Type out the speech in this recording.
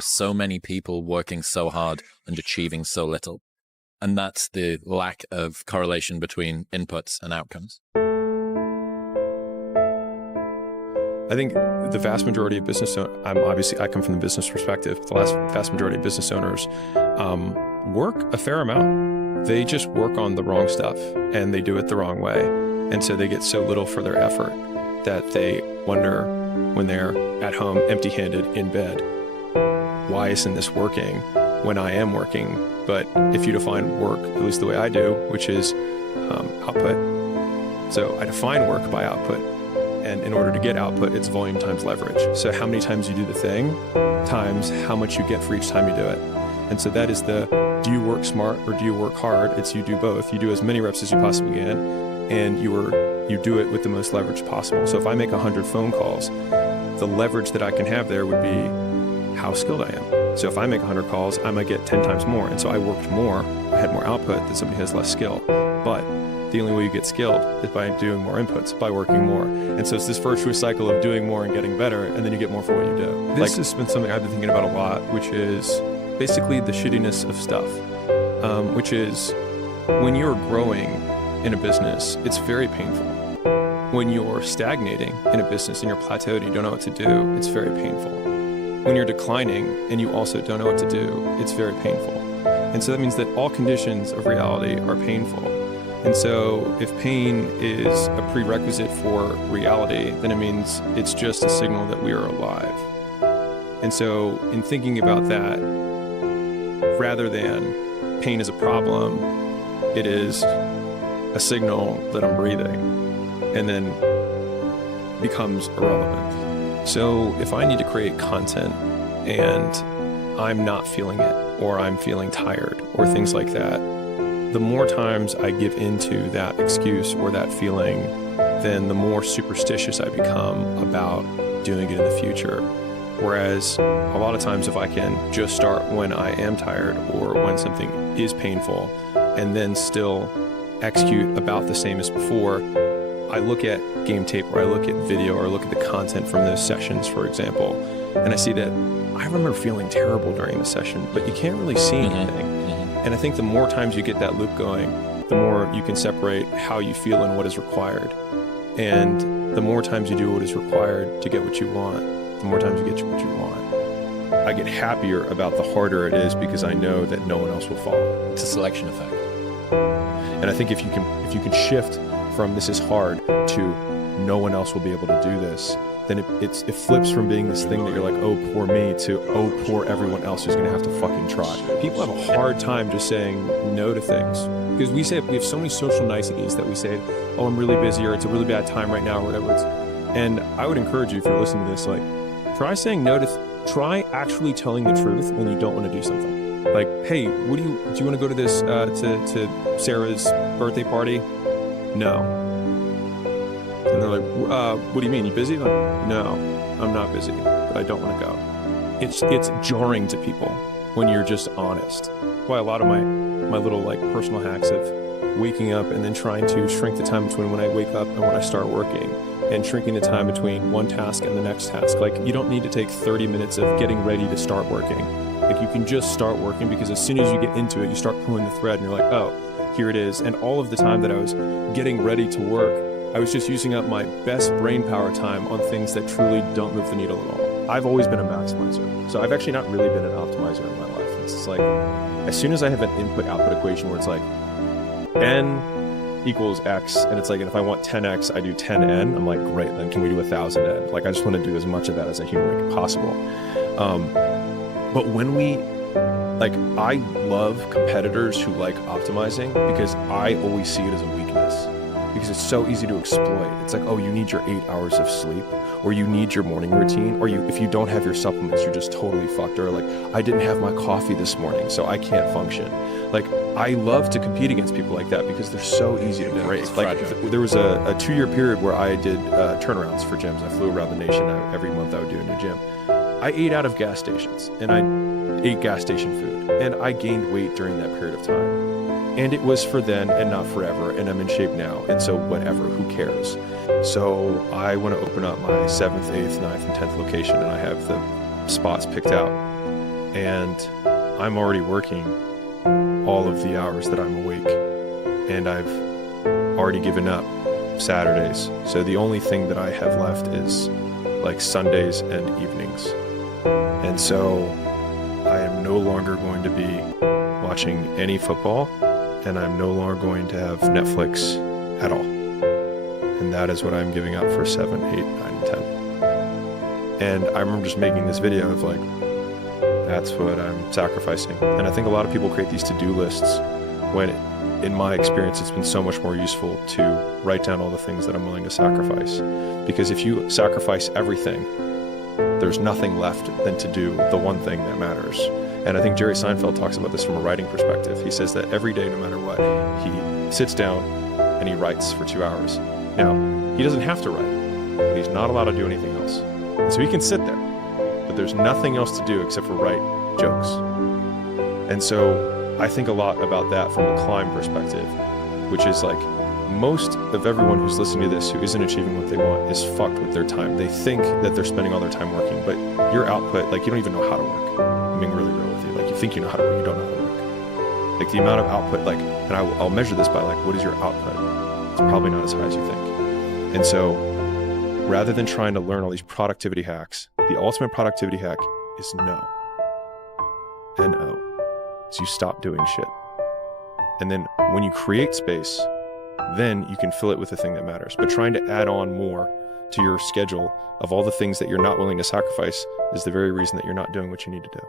are so many people working so hard and achieving so little. And that's the lack of correlation between inputs and outcomes. I think the vast majority of business owners, I come from the business perspective, the vast majority of business owners work a fair amount. They just work on the wrong stuff and they do it the wrong way. And so they get so little for their effort that they wonder when they're at home empty-handed in bed, why isn't this working when I am working? But if you define work, at least the way I do, which is output. So I define work by output. And in order to get output, it's volume times leverage. So how many times you do the thing times how much you get for each time you do it. And so that is do you work smart or do you work hard? It's you do both. You do as many reps as you possibly can, and you do it with the most leverage possible. So if I make 100 phone calls, the leverage that I can have there would be how skilled I am. So if I make 100 calls, I might get 10 times more. And so I worked more, I had more output than somebody who has less skill. But the only way you get skilled is by doing more inputs, by working more. And so it's this virtuous cycle of doing more and getting better, and then you get more for what you do. This has been something I've been thinking about a lot, which is basically the shittiness of stuff, which is when you're growing in a business, it's very painful. When you're stagnating in a business and you're plateaued, you don't know what to do, it's very painful. When you're declining and you also don't know what to do, it's very painful. And so that means that all conditions of reality are painful. And so if pain is a prerequisite for reality, then it means it's just a signal that we are alive. And so in thinking about that, rather than pain is a problem, it is a signal that I'm breathing, and then becomes irrelevant. So if I need to create content and I'm not feeling it, or I'm feeling tired, or things like that, the more times I give into that excuse or that feeling, then the more superstitious I become about doing it in the future. Whereas a lot of times if I can just start when I am tired or when something is painful and then still execute about the same as before, I look at game tape or I look at video or I look at the content from those sessions, for example, and I see that I remember feeling terrible during the session, but you can't really see anything. And I think the more times you get that loop going, the more you can separate how you feel and what is required. And the more times you do what is required to get what you want, the more times you get what you want. I get happier about the harder it is because I know that no one else will follow. It's a selection effect. And I think if you can shift from this is hard to no one else will be able to do this, then it flips from being this thing that you're like, oh, poor me, to oh, poor everyone else who's gonna have to fucking try. People have a hard time just saying no to things because we have so many social niceties that we say, oh, I'm really busy, or it's a really bad time right now, or whatever it's. And I would encourage you, if you're listening to this, like, try saying no try actually telling the truth when you don't want to do something. Like, hey, do you want to go to this, to Sarah's birthday party? No. And they're like, what do you mean? You busy? Like, no, I'm not busy, but I don't want to go. It's jarring to people when you're just honest. Why a lot of my little like personal hacks of waking up and then trying to shrink the time between when I wake up and when I start working, and shrinking the time between one task and the next task. Like, you don't need to take 30 minutes of getting ready to start working. Like, you can just start working, because as soon as you get into it, you start pulling the thread and you're like, oh, here it is. And all of the time that I was getting ready to work, I was just using up my best brain power time on things that truly don't move the needle at all. I've always been a maximizer. So I've actually not really been an optimizer in my life. It's just like, as soon as I have an input-output equation where it's like, N equals X, and it's like, and if I want 10X, I do 10N. I'm like, great, then can we do 1,000N? Like, I just want to do as much of that as I humanly possible. But when I love competitors who like optimizing, because I always see it as a weakness, because it's so easy to exploit. It's like, oh, you need your 8 hours of sleep, or you need your morning routine, or if you don't have your supplements, you're just totally fucked, or like, I didn't have my coffee this morning, so I can't function. Like, I love to compete against people like that because they're so easy to break. Like, there was a 2-year period where I did turnarounds for gyms. I flew around the nation. Every month I would do a new gym. I ate out of gas stations, and I ate gas station food, and I gained weight during that period of time. And it was for then and not forever, and I'm in shape now, and so whatever, who cares? So I want to open up my 7th, 8th, 9th, and 10th location, and I have the spots picked out. And I'm already working all of the hours that I'm awake. And I've already given up Saturdays. So the only thing that I have left is like Sundays and evenings. And so I am no longer going to be watching any football, and I'm no longer going to have Netflix at all. And that is what I'm giving up for 7, 8, 9, 10. And I remember just making this video of like, that's what I'm sacrificing. And I think a lot of people create these to-do lists when, in my experience, it's been so much more useful to write down all the things that I'm willing to sacrifice. Because if you sacrifice everything, there's nothing left than to do the one thing that matters. And I think Jerry Seinfeld talks about this from a writing perspective. He says that every day, no matter what, he sits down and he writes for 2 hours. Now, he doesn't have to write, but he's not allowed to do anything else. And so he can sit there, but there's nothing else to do except for write jokes. And so I think a lot about that from a climb perspective, which is like most of everyone who's listening to this who isn't achieving what they want is fucked with their time. They think that they're spending all their time working, but your output, like you don't even know how to work. I'm being really real with you. Like you think you know how to work, you don't know how to work. Like the amount of output, like, and I'll measure this by like, what is your output? It's probably not as high as you think. And so rather than trying to learn all these productivity hacks, the ultimate productivity hack is no. N-O. So you stop doing shit. And then when you create space, then you can fill it with the thing that matters. But trying to add on more to your schedule of all the things that you're not willing to sacrifice is the very reason that you're not doing what you need to do.